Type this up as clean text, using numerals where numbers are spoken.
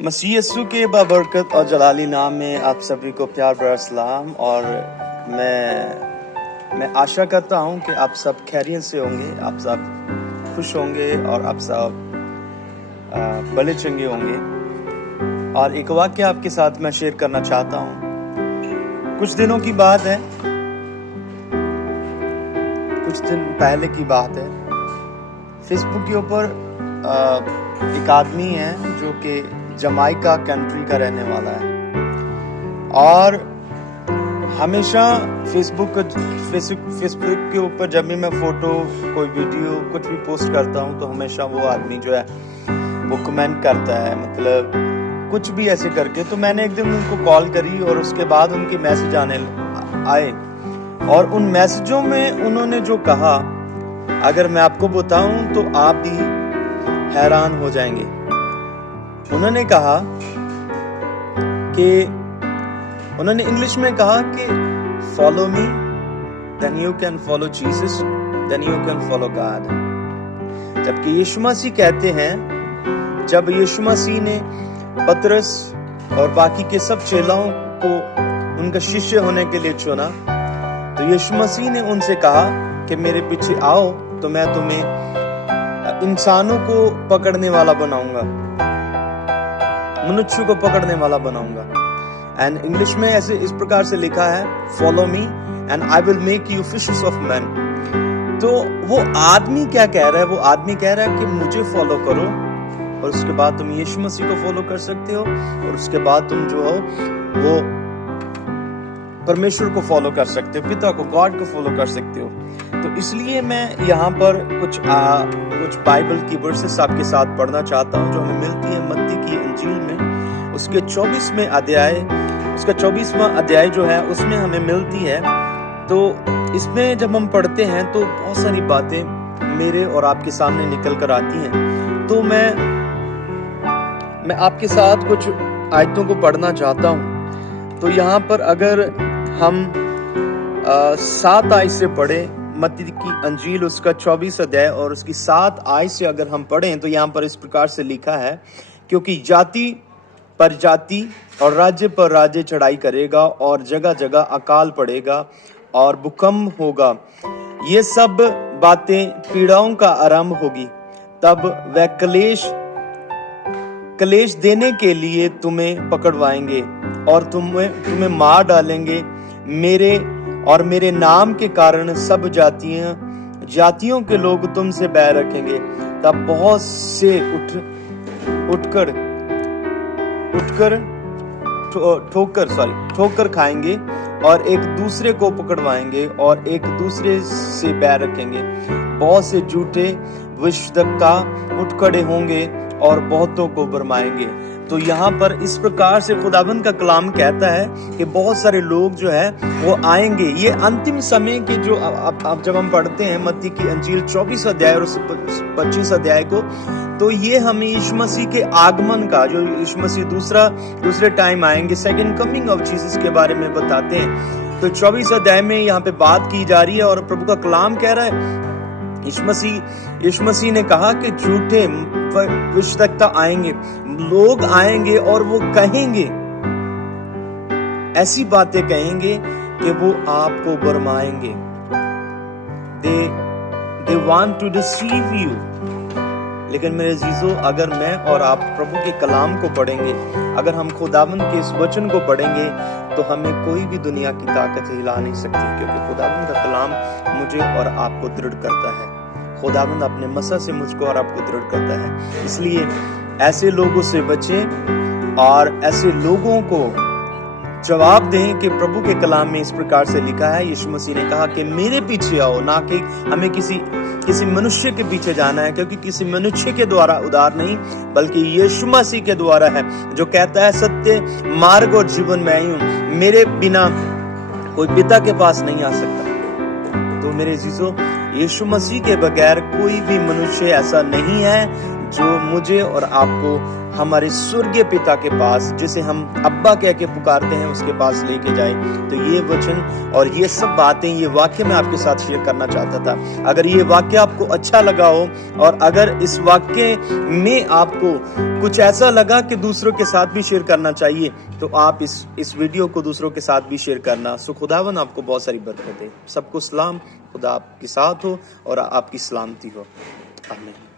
मसीह यस्सु के बाबरकत और जलाली नाम में आप सभी को प्यार भरा सलाम। और मैं आशा करता हूं कि आप सब खैरियत से होंगे, आप सब खुश होंगे और आप सब भले चंगे होंगे। और एक वाक्य आपके साथ मैं शेयर करना चाहता हूं। कुछ दिनों की बात है, कुछ दिन पहले की बात है। फेसबुक के ऊपर एक आदमी है जो कि जमाइका कंट्री का रहने वाला है और हमेशा फेसबुक के ऊपर जब भी मैं फोटो, कोई वीडियो, कुछ भी पोस्ट करता हूं तो हमेशा वो आदमी जो है वो कमेंट करता है, मतलब कुछ भी ऐसे करके। तो मैंने एक दिन उनको कॉल करी और उसके बाद उनके मैसेज आए और उन मैसेजों में उन्होंने जो कहा, अगर मैं आपको बताऊं तो आप भी हैरान हो जाएंगे। उन्होंने कहा कि उन्होंने इंग्लिश में कहा कि follow me then you can follow Jesus, then you can follow God. जबकि यीशु मसीह कहते हैं, जब यीशु मसीह ने पतरस और बाकी के सब चेलाओं को उनका शिष्य होने के लिए चुना, तो यीशु मसीह ने उनसे कहा कि मेरे पीछे आओ तो मैं तुम्हें इंसानों को पकड़ने वाला बनाऊंगा, मनुष्य को पकड़ने वाला बनाऊंगा। एंड इंग्लिश में ऐसे इस प्रकार से लिखा है, follow me and I will make you fishers of man. तो वो आदमी क्या कह रहा है? वो आदमी कह रहा है कि मुझे फॉलो करो और उसके बाद तुम यीशु मसीह को फॉलो कर सकते हो और उसके बाद तुम जो हो वो परमेश्वर को फॉलो कर सकते हो, पिता को, गॉड को फॉलो कर सकते हो। तो इसलिए मैं यहाँ पर कुछ बाइबल की वर्सेस आपके साथ पढ़ना चाहता हूँ जो हमें मिलती है मत्ती की इंजील में, उसके 24वें अध्याय, उसका 24वां अध्याय जो है उसमें हमें मिलती है। तो इसमें जब हम पढ़ते हैं तो बहुत सारी बातें मेरे और आपके सामने निकल कर आती हैं। तो मैं आपके साथ कुछ आयतों को पढ़ना चाहता हूँ। तो यहाँ पर अगर हम 7 आयत से पढ़े, मत्ती की अंजील उसका 24 अध्याय और उसकी 7 आयत से अगर हम पढ़ें तो यहाँ पर इस प्रकार से लिखा है, क्योंकि जाति पर जाति और राज्य पर राज्य चढ़ाई करेगा और जगह जगह अकाल पड़ेगा और भूकंप होगा। ये सब बातें पीड़ाओं का आरंभ होगी। तब वह कलेश देने के लिए तुम्हें पकड़वाएंगे और तुम्हें मार डालेंगे। मेरे नाम के कारण सब जातियों के लोग तुमसे बैर रखेंगे। तब बहुत से ठोकर खाएंगे और एक दूसरे को पकड़वाएंगे और एक दूसरे से बैर रखेंगे। बहुत से झूठे विश्वद्ता उठ खड़े होंगे और बहुतों को भरमाएंगे। तो यहाँ पर इस प्रकार से खुदाबंद का कलाम कहता है कि बहुत सारे लोग जो है वो आएंगे। ये अंतिम समय के जो अब जब हम पढ़ते हैं मत्ती की अंजील 24 अध्याय और 25 अध्याय को, तो ये हमें यीशु मसीह के आगमन का, जो यीशु मसीह दूसरे टाइम आएंगे, सेकंड कमिंग ऑफ जीसस के बारे में बताते हैं। तो 24 अध्याय में यहाँ पे बात की जा रही है और प्रभु का कलाम कह रहा है, यीशु मसीह ने कहा कि झूठे विश्वद्ता आएंगे, लोग आएंगे और वो कहेंगे, ऐसी बातें कहेंगे कि वो आपको भरमाएंगे। They want to deceive you। लेकिन मेरे अजीजों, अगर मैं और आप प्रभु के कलाम को पढ़ेंगे, अगर हम खुदावंद के इस वचन को पढ़ेंगे, तो हमें कोई भी दुनिया की ताकत हिला नहीं सकती, क्योंकि खुदावंद का कलाम मुझे और आपको दृढ़ करता है। खुदावंद अपने मसा से मुझको और आपको दृढ़ करता है। इसलिए ऐसे लोगों से बचें और ऐसे लोगों को जवाब दें कि प्रभु के कलाम में इस प्रकार से लिखा है। यीशु मसीह ने कहा कि मेरे पीछे आओ, ना कि हमें किसी मनुष्य के पीछे जाना है, क्योंकि किसी मनुष्य के द्वारा उद्धार नहीं, बल्कि यीशु मसीह के द्वारा है, जो कहता है सत्य, मार्ग और जीवन मैं ही हूं, मेरे बिना कोई पिता के पास नहीं आ सकता। तो मेरे अजीजों, यीशु मसीह के बगैर कोई भी मनुष्य ऐसा नहीं है जो मुझे और आपको हमारे स्वर्गीय पिता के पास, जिसे हम अब्बा कह के पुकारते हैं, उसके पास लेके जाए। तो ये वचन और ये सब बातें, ये वाक्य मैं आपके साथ शेयर करना चाहता था। अगर ये वाक्य आपको अच्छा लगा हो और अगर इस वाक्य में आपको कुछ ऐसा लगा कि दूसरों के साथ भी शेयर करना चाहिए, तो आप इस वीडियो को दूसरों के साथ भी शेयर करना। सो खुदावन आपको बहुत सारी बरकत दे। सबको सलाम, खुदा आपके साथ हो और आपकी सलामती हो। आमीन।